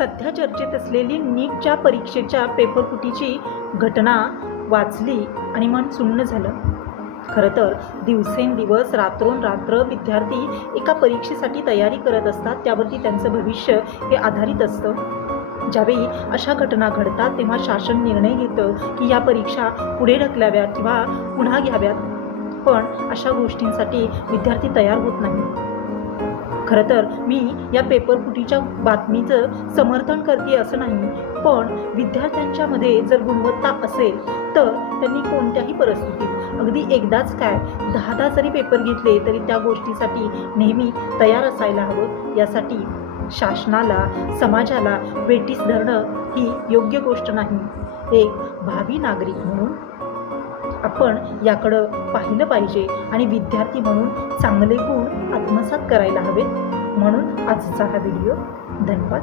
सध्या चर्चेत असलेली नीटच्या परीक्षेच्या पेपरफुटीची घटना वाचली आणि मन सुन्न झालं. खरं तर दिवसेंदिवस रात्रोनरात्र विद्यार्थी एका परीक्षेसाठी तयारी करत असतात. त्यावरती त्यांचं भविष्य हे आधारित असतं. ज्यावेळी अशा घटना घडतात तेव्हा शासन निर्णय घेतं की या परीक्षा पुढे ढकलाव्यात किंवा पुन्हा घ्याव्यात. पण अशा गोष्टींसाठी विद्यार्थी तयार होत नाही. खरं तर मी या पेपरफुटीच्या बातमीचं समर्थन करते असं नाही, पण विद्यार्थ्यांच्यामध्ये जर गुणवत्ता असेल तर त्यांनी कोणत्याही परिस्थितीत अगदी एकदाच काय 10 जरी पेपर घेतले तरी त्या गोष्टीसाठी नेहमी तयार असायला हवं. यासाठी शासनाला समाजाला वेठीस धरणं ही योग्य गोष्ट नाही. एक भावी नागरिक म्हणून आपण याकडं पाहिलं पाहिजे आणि विद्यार्थी म्हणून चांगले गुण आत्मसात करायला हवेत. म्हणून आजचा हा व्हिडिओ. धन्यवाद.